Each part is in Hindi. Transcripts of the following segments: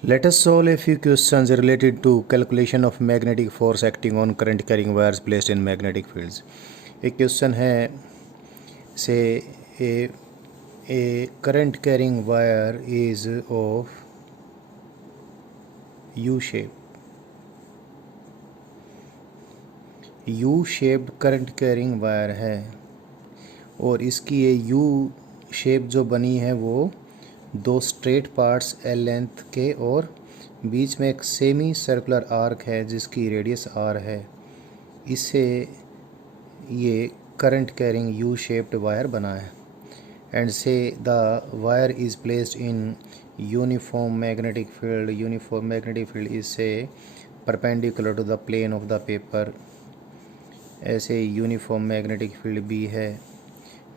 Let us solve a few questions related to calculation of magnetic force acting on current carrying wires placed in magnetic fields. एक क्वेश्चन है से a current carrying wire is of U shape. U shaped current carrying wire है और इसकी ये U शेप जो बनी है वो दो स्ट्रेट पार्ट्स एल लेंथ के और बीच में एक सेमी सर्कुलर आर्क है जिसकी रेडियस आर है। इससे ये current carrying U shaped wire बना है and say the wire is placed in uniform magnetic field. Uniform magnetic field is say perpendicular to the plane of the paper. ऐसे यूनिफॉर्म मैग्नेटिक फील्ड भी है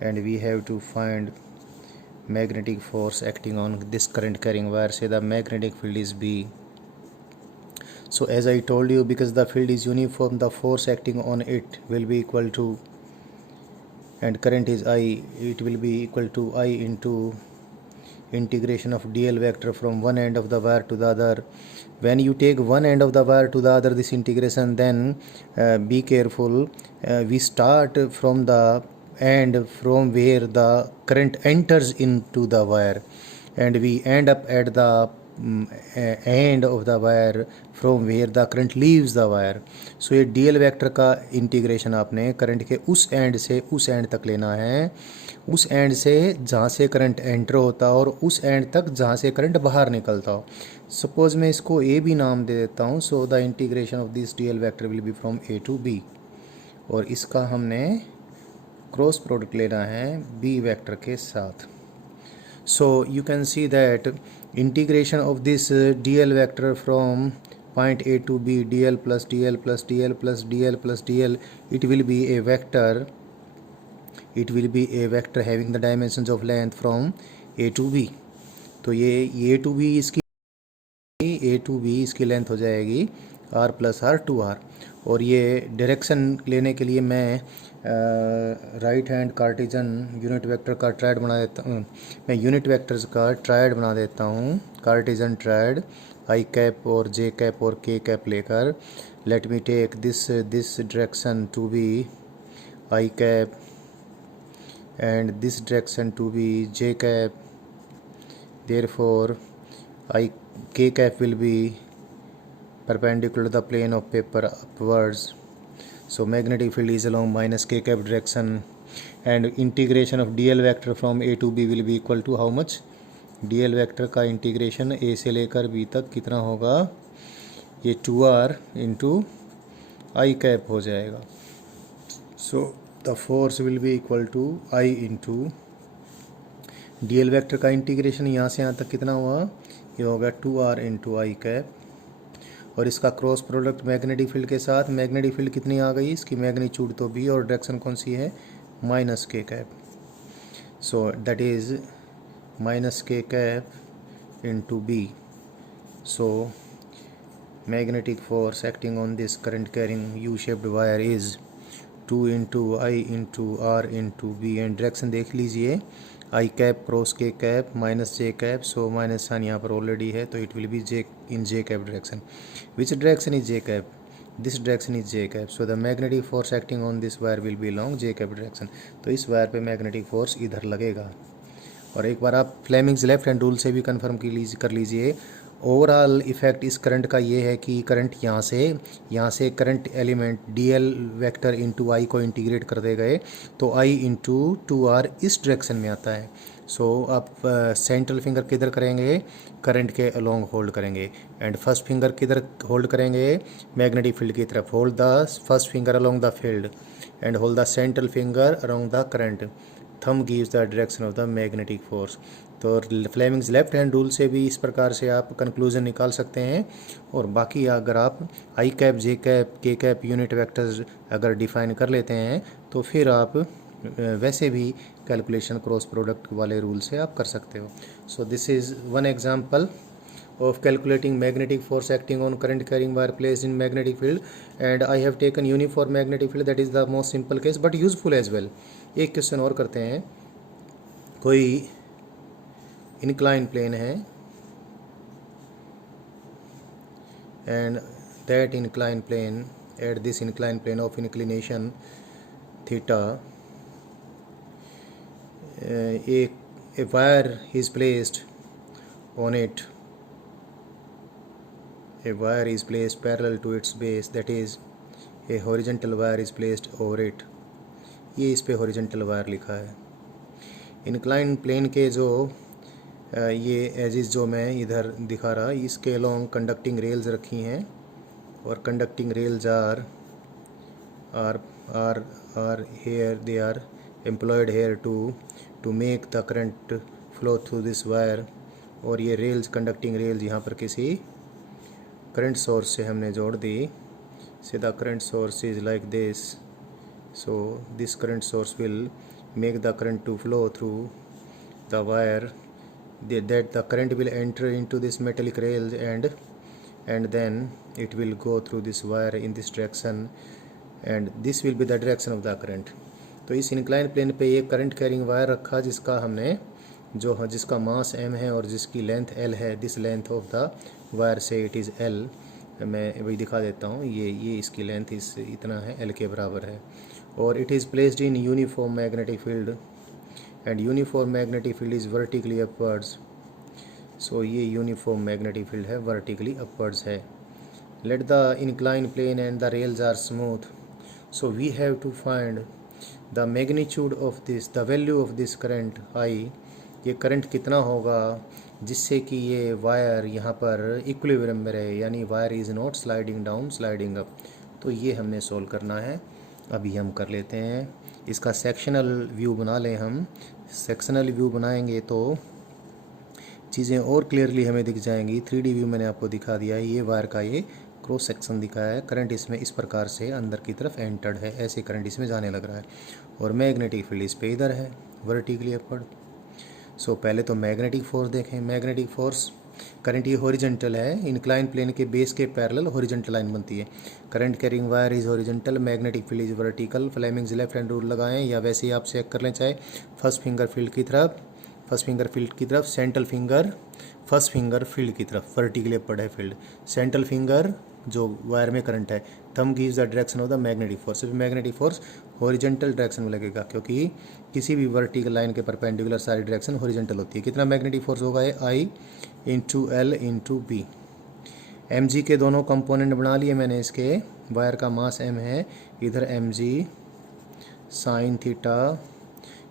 and we have to find magnetic force acting on this current carrying wire. Say the magnetic field is B. So as I told you, because the field is uniform, the force acting on it will be equal to, and current is I, it will be equal to I into integration of dl vector from one end of the wire to the other. When you take one end of the wire to the other, this integration, then be careful, we start from the and from where the current enters into the wire and we end up at the end of the wire from where the current leaves the wire. So ये डीएल वेक्टर का इंटीग्रेशन आपने करंट के उस एंड से उस एंड तक लेना है, उस एंड से जहाँ से करंट एंटर होता हो और उस एंड तक जहाँ से करंट बाहर निकलता हो। सपोज मैं इसको ए भी नाम दे देता हूँ। So the integration of this DL vector will be from A to B और इसका हमने क्रॉस प्रोडक्ट लेना है बी वेक्टर के साथ। So you can see that integration of this DL vector from point A to B DL plus DL plus DL plus DL plus DL, it will be a vector, it will be a vector having the dimensions of length from A to B. तो ये ए टू बी इसकी लेंथ हो जाएगी R plus R two R. और ये डायरेक्शन लेने के लिए मैं राइट हैंड कार्टेजन यूनिट वेक्टर का ट्रायड बना देता हूँ। मैं यूनिट वेक्टर्स का ट्रायड बना देता हूँ, कार्टेजन ट्रायड आई कैप और जे कैप और के कैप लेकर। Let me take this direction to be I cap and this direction to be J cap. Therefore I k cap will be perpendicular to the plane of paper upwards. So magnetic field is along minus k cap direction and integration of dl vector from a to b will be equal to how much? dl vector का इंटीग्रेशन a से लेकर b तक कितना होगा? ये 2r into I cap हो जाएगा। So the force will be equal to I into dl vector का इंटीग्रेशन यहाँ से यहाँ तक कितना हुआ? ये होगा 2r इंटू आई कैप और इसका क्रॉस प्रोडक्ट मैग्नेटिक फील्ड के साथ। मैग्नेटिक फील्ड कितनी आ गई? इसकी मैग्नीट्यूड तो b और डायरेक्शन कौन सी है? Minus K cap. So that is minus K cap into B. So magnetic force acting on this current carrying U shaped wire is 2 into I into R into B and direction देख लीजिए, I cap cross K cap minus J cap. So minus sign यहाँ पर ऑलरेडी है तो it will be J in J cap direction. Which direction is J cap? This direction is J cap. So the magnetic force acting on this wire will be long J cap direction. तो इस वायर पे मैग्नेटिक फोर्स इधर लगेगा। और एक बार आप फ्लेमिंग्स लेफ्ट हैंड रूल से भी कन्फर्म कर लीजिए। ओवरऑल इफेक्ट इस करंट का ये है कि करंट यहाँ से current element DL vector into I को इंटीग्रेट कर दे गए तो आई इंटू 2r इस डायरेक्शन में आता है। सो आप सेंट्रल फिंगर किधर करेंगे? करंट के अलोंग होल्ड करेंगे एंड फर्स्ट फिंगर किधर होल्ड करेंगे? मैग्नेटिक फील्ड की तरफ। Hold the first finger along the field and hold the central finger along the current. Thumb gives the direction of the magnetic force. तो फ्लेमिंग्स लेफ्ट हैंड रूल से भी इस प्रकार से आप कंक्लूजन निकाल सकते हैं। और बाकी अगर आप आई कैप जे कैप के कैप यूनिट वेक्टर्स अगर डिफाइन कर लेते हैं तो फिर आप वैसे भी कैलकुलेशन क्रॉस प्रोडक्ट वाले रूल से आप कर सकते हो। So this is one example of calculating magnetic force acting on current carrying wire placed in magnetic field and I have taken uniform magnetic field, that is the most simple case but useful as well. एक क्वेश्चन और करते हैं। कोई इंक्लाइन प्लेन है and that inclined plane, at this inclined plane of inclination theta, a wire is placed on it. A wire is placed parallel to its base, that is a horizontal wire is placed over it. ये इस पे horizontal wire लिखा है. inclined plane के जो ये एजिस जो मैं इधर दिखा रहा, इसके along conducting rails रखी हैं, और conducting rails are here, they are employed here to make the current flow through this wire. और ये rails, conducting rails यहाँ पर किसी करंट सोर्स से हमने जोड़ दी. Say the current source is like this. So this current source will make the current to flow through the wire, that the current will enter into this metallic rails and then it will go through this wire in this direction, and this will be the direction of the current. तो इस इंक्लाइन प्लेन पे ये करंट कैरिंग वायर रखा, जिसका हमने जिसका मास m है और जिसकी लेंथ l है. This length of the wire से इट इज़ l. मैं वही दिखा देता हूँ. ये इसकी लेंथ इतना है, l के बराबर है. और it is placed in uniform magnetic field, and uniform magnetic field is vertically upwards. So ये यूनिफॉर्म मैग्नेटिक फील्ड है, वर्टिकली अपवर्ड्स है. Let the incline plane and the rails are smooth. So we have to find the magnitude of this, the value of this current I. ये करंट कितना होगा जिससे कि ये वायर यहाँ पर इक्विलिब्रियम में रहे, यानी wire is not sliding down sliding up. तो ये हमने सोल्व करना है. अभी हम कर लेते हैं. इसका सेक्शनल व्यू बना लें हम. सेक्शनल व्यू बनाएंगे तो चीज़ें और क्लियरली हमें दिख जाएंगी. 3D व्यू मैंने आपको दिखा दिया है. ये वायर का ये क्रॉस सेक्शन दिखाया है. करंट इसमें इस प्रकार से अंदर की तरफ एंटर्ड है, ऐसे करंट इसमें जाने लग रहा है. और मैग्नेटिक फील्ड इस पे इधर है, वर्टिकली अपवर्ड. सो पहले तो मैग्नेटिक फोर्स देखें. मैग्नेटिक फोर्स, करंट ये हॉरिजॉन्टल है, इंक्लाइन प्लेन के बेस के पैरेलल हॉरिजॉन्टल लाइन बनती है. Current carrying wire is horizontal, magnetic field is vertical. Fleming's left hand rule लगाएं, या वैसे ही आप चेक कर लें, चाहे फर्स्ट फिंगर फील्ड की तरफ, central finger first finger field की तरफ, वर्टिकली अपवर्ड है फील्ड. सेंट्रल फिंगर जो वायर में करंट है, thumb gives the direction of the magnetic force. Magnetic force horizontal direction में लगेगा, क्योंकि किसी भी वर्टिकल लाइन के परपेंडिकुलर सारी डायरेक्शन हॉरिजॉन्टल होती है. कितना मैग्नेटिक फोर्स होगा? ये I into L into B. M G के दोनों कंपोनेंट बना लिए मैंने. इसके वायर का मास m है, इधर एम जी साइन थीटा,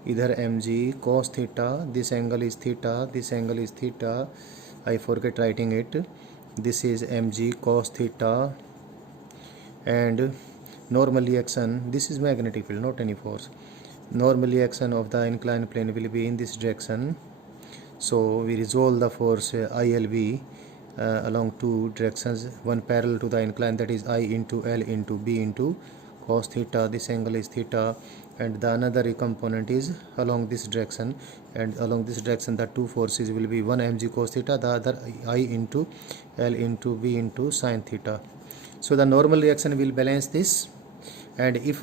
इधर M G cos theta. This angle is theta, this angle is theta. I forget writing it. This is M G cos theta. and normally action, this is magnetic field, not any force. Normally action of the inclined plane will be in this direction. So we resolve the force ILB along two directions, one parallel to the incline, that is I into L into B into cos theta. This angle is theta, and the another component is along this direction, and along this direction the two forces will be one mg cos theta, the other I into L into B into sin theta. So the normal reaction will balance this, and if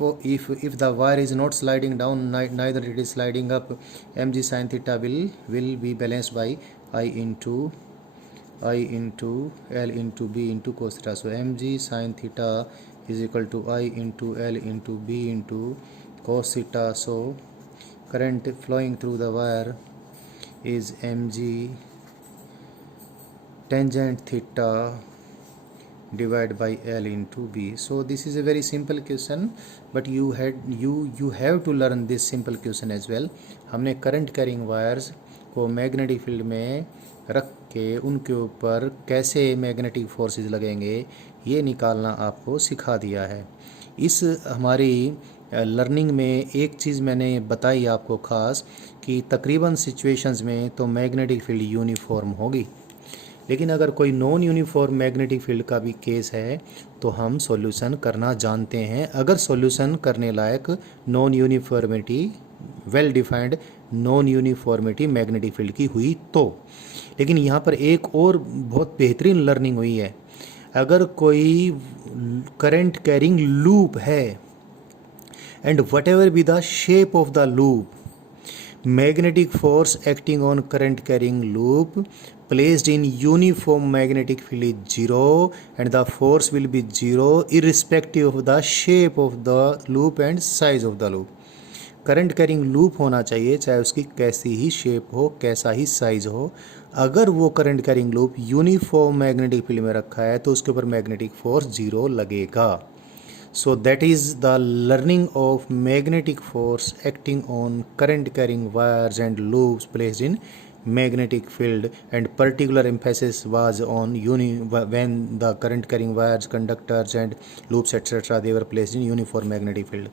the wire is not sliding down, neither it is sliding up, mg sin theta will be balanced by I into L into B into cos theta. So mg sin theta is equal to I into L into B into cos theta. So current flowing through the wire is mg tangent theta divided by L into B. So this is a very simple question, but you have to learn this simple question as well. हमने करंट कैरिंग वायर्स को मैग्नेटिक फील्ड में रख के उनके ऊपर कैसे मैग्नेटिक फोर्सेस लगेंगे ये निकालना आपको सिखा दिया है. इस हमारी लर्निंग में एक चीज़ मैंने बताई आपको ख़ास, कि तकरीबन सिचुएशंस में तो मैग्नेटिक फील्ड यूनिफॉर्म होगी, लेकिन अगर कोई नॉन यूनिफॉर्म मैग्नेटिक फील्ड का भी केस है तो हम सॉल्यूशन करना जानते हैं, अगर सॉल्यूशन करने लायक non uniformity, well defined non uniformity magnetic field की हुई तो. लेकिन यहाँ पर एक और बहुत बेहतरीन लर्निंग हुई है. अगर कोई करंट कैरिंग लूप है, and what ever be the shape of the loop, magnetic force acting on current carrying loop placed in uniform magnetic field is zero and the force will be zero irrespective of the shape of the loop and size of the loop. Current carrying loop होना चाहिए चाहे उसकी कैसी ही शेप हो कैसा ही साइज हो। अगर वो current carrying loop uniform magnetic field में रखा है तो उसके ऊपर मैग्नेटिक फोर्स जीरो लगेगा। सो that is the learning of magnetic force acting on current carrying wires and loops placed in magnetic field, and particular emphasis was on when the current carrying wires, conductors and loops etc. they were placed in uniform magnetic field.